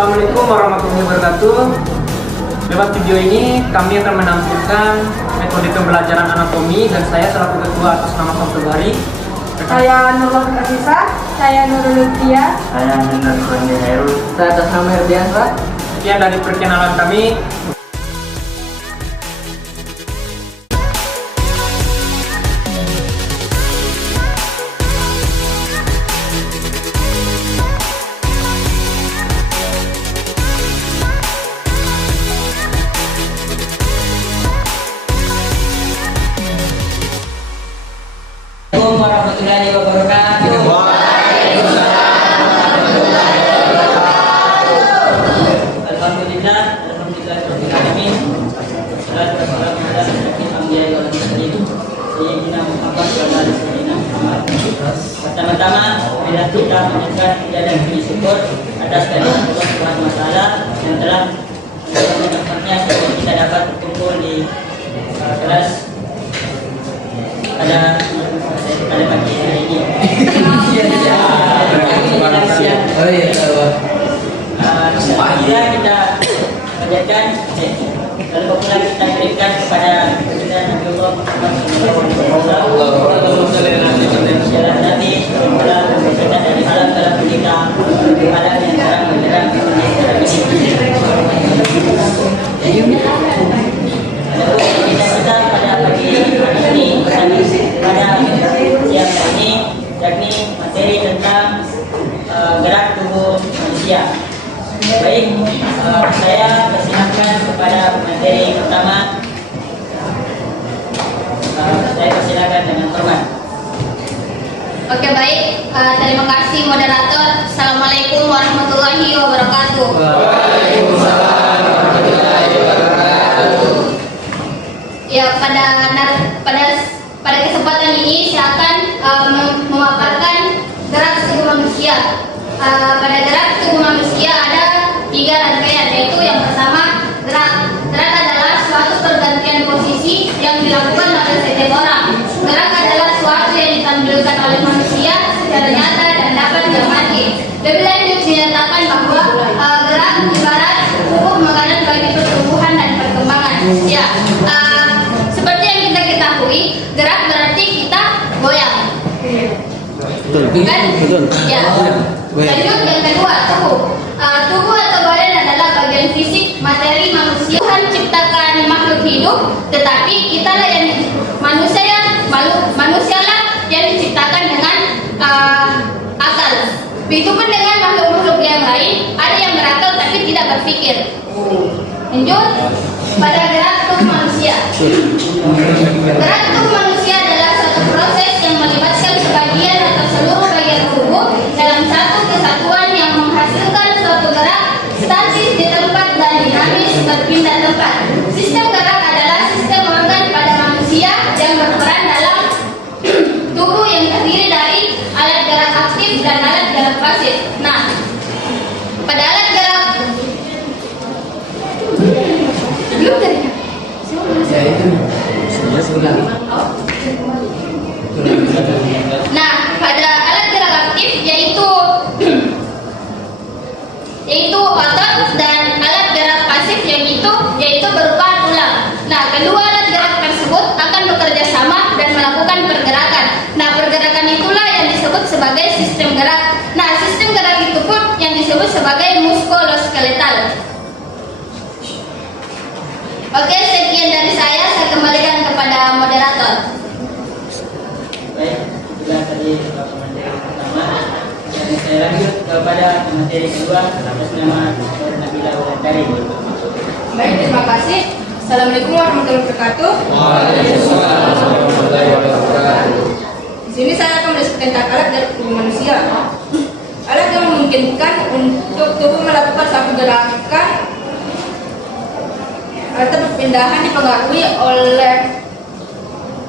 Assalamualaikum warahmatullahi wabarakatuh. Lewat video ini kami akan menampilkan metode pembelajaran anatomi dan saya selaku ketua atas nama Sobari. Saya Nurul Kasisa, saya Nurul Lutfia, Saya Hendra Kurnia Heru. Saya atas nama Herdiansa. Sekian dari perkenalan kami. Assalamualaikum warahmatullahi wabarakatuh. Alhamdulillah, alhamdulillah alamin. Salatu wassalamu ala asyrofil anbiya'i wal mursalin. Sayyidina Muhammad wa ala alihi sayyidina Muhammad. Pertama-tama, bila kita mengucapkan puja dan puji syukur atas kehadiran Allah Subhanahu wa taala yang telah menyempatnya sehingga kita dapat berkumpul di kelas pada pagi hari ini. Bila kita menjalankan lalu pula kita berikan kepada Nabi Allah Muhammad nanti pula kita dari alam dalam kita alam yang sekarang bergerak kita pada pagi hari ini pada siang hari ini yakni materi tentang gerak tubuh manusia. Baik, saya persilahkan kepada materi pertama. Saya persilahkan dengan hormat. Oke, baik. Terima kasih moderator. Assalamualaikum warahmatullahi wabarakatuh. Waalaikumsalam warahmatullahi wabarakatuh. Ya, pada kesempatan ini saya akan memaparkan gerak tubuh manusia. Pada gerak tubuh manusia ada 3 rangkaian, yaitu yang pertama gerak. Gerak adalah suatu pergantian posisi yang dilakukan oleh setiap orang. Gerak adalah suatu yang ditampilkan oleh manusia secara nyata dan dapat diamati. Lebih lanjut dinyatakan bahwa gerak ibarat pupuk makanan bagi pertumbuhan dan perkembangan. Ya, seperti yang kita ketahui, gerak berarti kita goyang. Kan? Ya. Lanjut yang kedua, tubuh. Tubuh atau badan adalah bagian fisik materi manusia. Tuhan ciptakan makhluk hidup, tetapi kita lah yang manusia lah yang diciptakan dengan akal. Begitupun dengan makhluk-makhluk yang lain, ada yang berakal tapi tidak berpikir. Lanjut pada gerak tubuh manusia. Gerak tubuh manusia adalah satu proses yang melibatkan sebagian atau seluruh bagian tubuh dalam satu kesatuan yang menghasilkan suatu gerak statis di tempat dan dinamis berpindah tempat. Sistem gerak adalah sistem organ pada manusia yang berperan dalam tubuh yang terdiri dari alat gerak aktif dan alat gerak pasif. Nah, pada alat gerak pada alat gerak aktif yaitu otot, dan alat gerak pasif yaitu berupa tulang. Nah, kedua alat gerak tersebut akan bekerja sama dan melakukan pergerakan. Nah, pergerakan itulah yang disebut sebagai sistem gerak. Nah, sistem gerak itu pun yang disebut sebagai muskuloskeletal. Oke, sekian dari saya kembalikan kepada moderator. Baik, itulah tadi materi pertama. Dan saya lanjut kepada materi kedua atas nama Dr. Nabila Wulandari. baik, terima kasih. Assalamualaikum warahmatullahi wabarakatuh. Waalaikumsalam warahmatullahi wabarakatuh. Di sini saya akan mendiskusikan tentang alat gerak tubuh manusia. Alat yang memungkinkan untuk tubuh melakukan satu gerakan atau perpindahan dipengaruhi oleh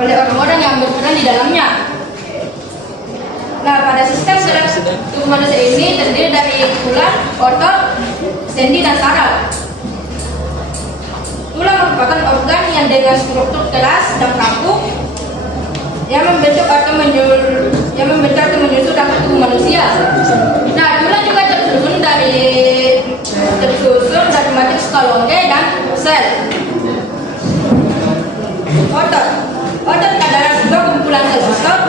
orang-orang yang berperan di dalamnya. Nah, pada sistem gerak tubuh manusia ini terdiri dari tulang, otot, sendi, dan saraf. Tulang merupakan organ yang dengan struktur keras dan kaku yang membentuk atau menyusun rambut tubuh manusia. Nah, tulang juga tersusun dari sel. Otot. Otot adalah sebuah kumpulan sel otot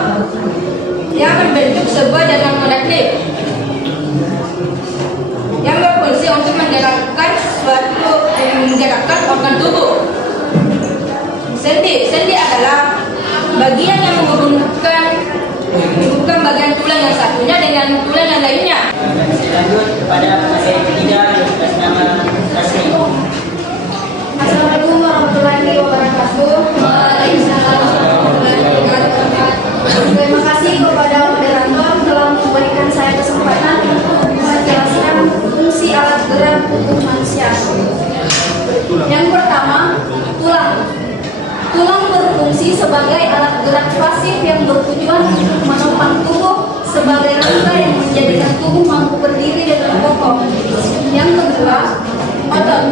yang membentuk sebuah jaringan molekul yang berfungsi untuk menggerakkan organ tubuh. Sendi. Sendi adalah bagian yang menghubungkan bagian tulang yang satunya dengan tulang yang lainnya. Lanjut kepada materi ketiga atas nama resmi. Assalamualaikum warahmatullahi wabarakatuh. Waalaikumsalam warahmatullahi wabarakatuh. Terima kasih kepada moderator telah memberikan saya kesempatan untuk menjelaskan fungsi alat gerak tubuh manusia. Yang pertama, tulang. Tulang berfungsi sebagai alat gerak pasif yang bertujuan untuk menopang tubuh sebagai rangka yang menjadikan tubuh mampu berdiri dengan kokoh. Yang kedua, otot.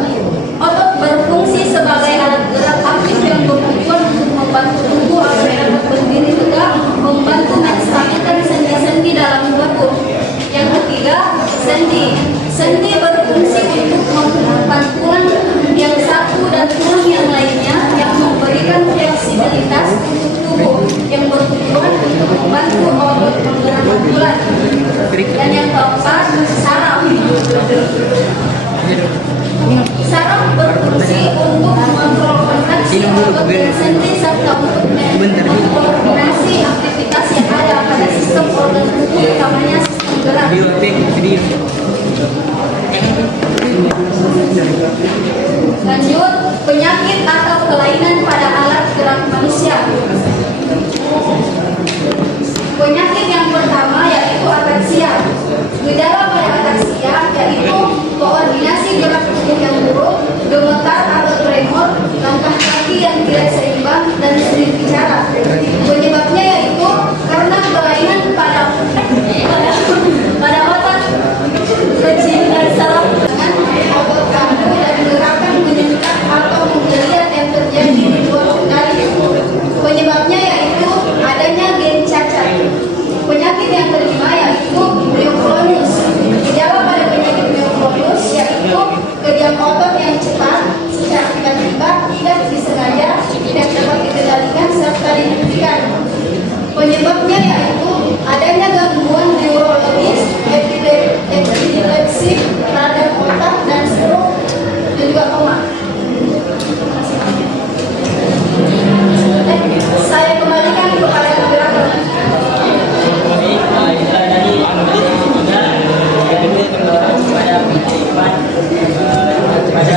Otot berfungsi sebagai alat gerak aktif yang bertujuan untuk membantu tubuh agar dapat berdiri tegak, membantu menstabilkan sendi-sendi dalam tubuh. Yang ketiga, sendi. Sendi berfungsi untuk menghubungkan tulang yang satu dan tulang yang lainnya yang memberikan fleksibilitas untuk tubuh yang bertujuan untuk membantu otot menggerakkan tulang. Dan yang keempat, saraf. Saraf berfungsi untuk mengontrol kontraksi otot dan sendi serta untuk mengkoordinasi aktivitas yang ada pada sistem organ tubuh, utamanya sistem gerak. Lanjut, penyakit atau kelainan pada alat gerak manusia. Penyakit yang pertama yaitu ataksia. Gejala pada ataksia yaitu koordinasi gerak tubuh yang buruk, gemetar atau tremor, langkah kaki yang tidak seimbang, dan sulit bicara. Penyebabnya yaitu karena kelainan pada otak kecil dan saraf dengan otot kambuh dan gerakan menyentak atau menggeliat yang terjadi di luar kendali. Penyebabnya yaitu adanya gen cacat. Penyakit yang kelima yaitu myoclonus. Gejala pada penyakit myoclonus yaitu kejang otot yang cepat secara tiba-tiba, tidak disengaja, tidak dapat dikendalikan serta dihentikan. Penyebabnya yaitu adanya gangguan neurologis, epilepsi, radang otak, dan stroke, dan juga koma. Saya kembalikan kepada moderator. Baik, itulah tadi materi ketiga yang kepada materi keempat kepada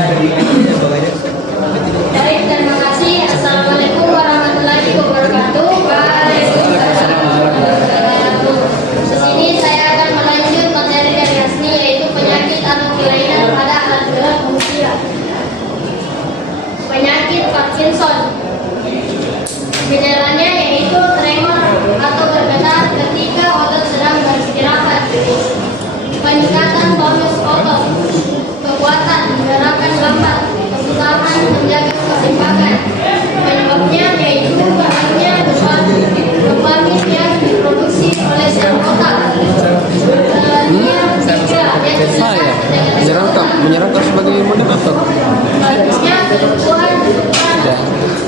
Baik, terima kasih. Assalamualaikum warahmatullahi wabarakatuh. Waalaikumsalam warahmatullahi wabarakatuh. Di sini saya akan melanjut materi dari Hasni, yaitu penyakit atau kelainan pada alat gerak manusia. Penyakit Parkinson. Gejalanya yaitu tremor atau bergetar ketika otot sedang beristirahat. Peningkatan tonus otot, kekuatan, gerakan lambat, kesusahan menjaga keseimbangan. Penyebabnya yaitu kurangnya dopamin yang diproduksi oleh sel otak. Menyerangkan sebagai moderator. Selanjutnya kelumpuhan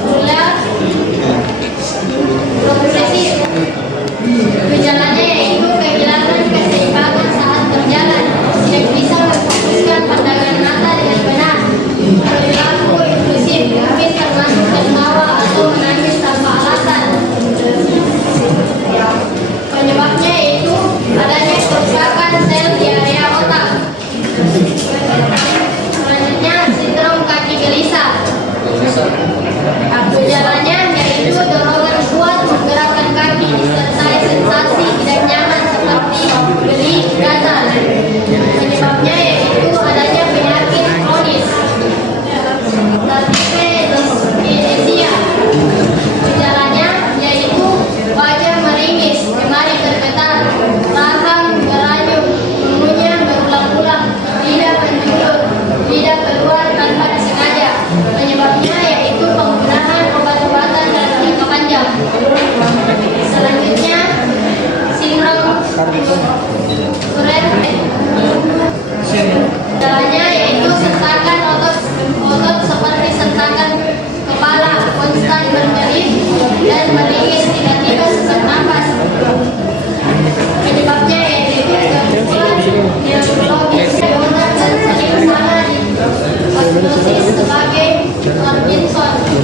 gula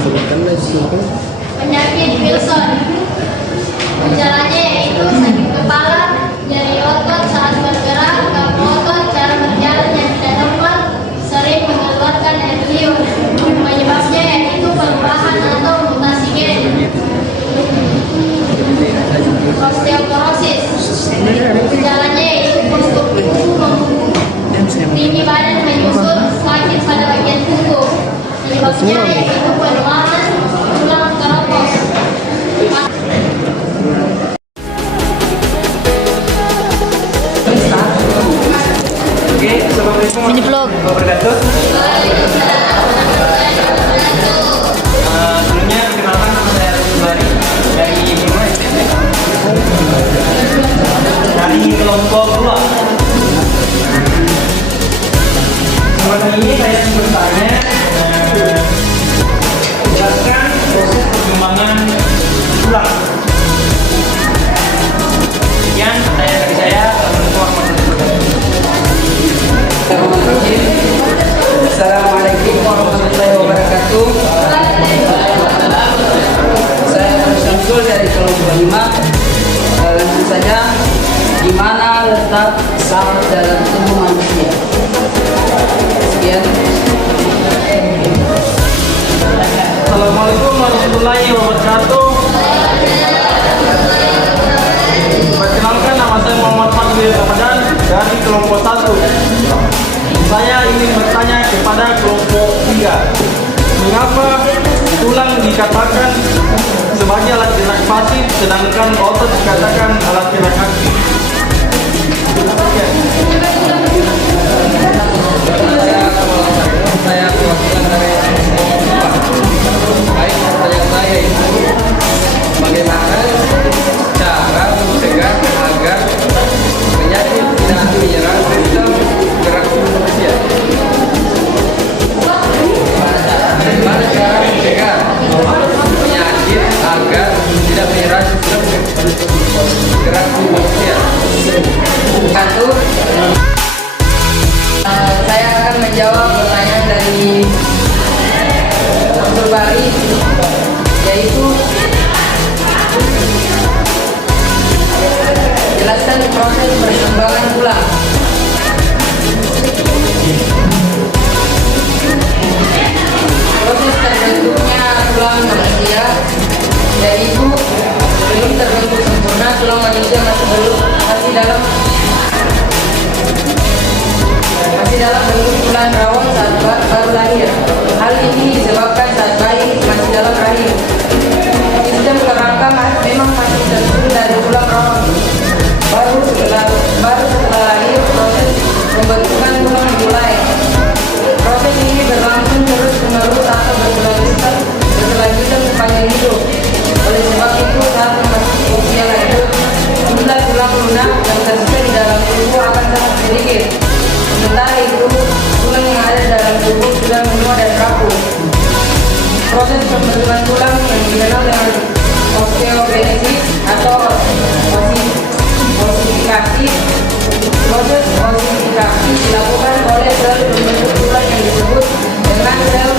sebutkan lah sebutkan. Penyakit Wilson. Gejalanya yaitu sakit kepala, nyeri otot saat bergerak, kaku otot, cara berjalan yang tidak normal, sering mengeluarkan air liur. Penyebabnya yaitu perubahan atau mutasi gen. Osteoporosis. Gejalanya yaitu postur tubuh tinggi badan menyusut, sakit pada bagian tubuh. Penyebabnya yaitu penuaan tulang keropos. Oke, Assalamualaikum warahmatullahi wabarakatuh. Sebelumnya perkenalkan nama saya Rudi Bari dari Bima SMP dari kelompok 2. Sekarang ini saya bertanya jelaskan proses perkembangan tulang. Sekian pertanyaan dari saya. Assalamualaikum warahmatullahi wabarakatuh. Saya Syamsul dari kelompok 5. Langsung saja, di mana letak saraf dalam tubuh manusia? Sekian. Assalamualaikum warahmatullahi wabarakatuh. Perkenalkan, nama saya Muhammad Fadli Ramadan dari kelompok 1. Saya ingin bertanya kepada kelompok 3. Mengapa tulang dikatakan sebagai alat gerak pasif sedangkan otot dikatakan alat gerak aktif? Saya perwakilan dari kelompok 4. Baik, pertanyaan saya itu bagaimana cara mencegah agar penyakit tidak menyerang sistem gerak tubuh manusia? Bagaimana cara mencegah penyakit agar tidak menyerang sistem gerak tubuh manusia? Satu, saya akan menjawab pertanyaan dari Dr. Bari, yaitu jelaskan proses perkembangan tulang. Proses terbentuknya tulang manusia yaitu belum terbentuk sempurna, tulang manusia masih dalam bentuk tulang rawan saat baru lahir. Hal ini disebabkan saat bayi masih dalam rahim. Sistem kerangka memang masih tersusun dari tulang rawan. Baru setelah lahir, proses pembentukan tulang dimulai. Proses ini berlangsung terus menerus atau berkelanjutan sepanjang hidup. Oleh sebab itu, saat memasuki usia lanjut, jumlah tulang lunak yang tersisa di dalam tubuh akan sangat sedikit. Sementara itu, tulang yang ada dalam tubuh sudah menua dan rapuh. Proses pembentukan tulang yang dikenal dengan osteogenesis atau osifikasi. Proses osifikasi dilakukan oleh sel pembentuk tulang yang disebut dengan sel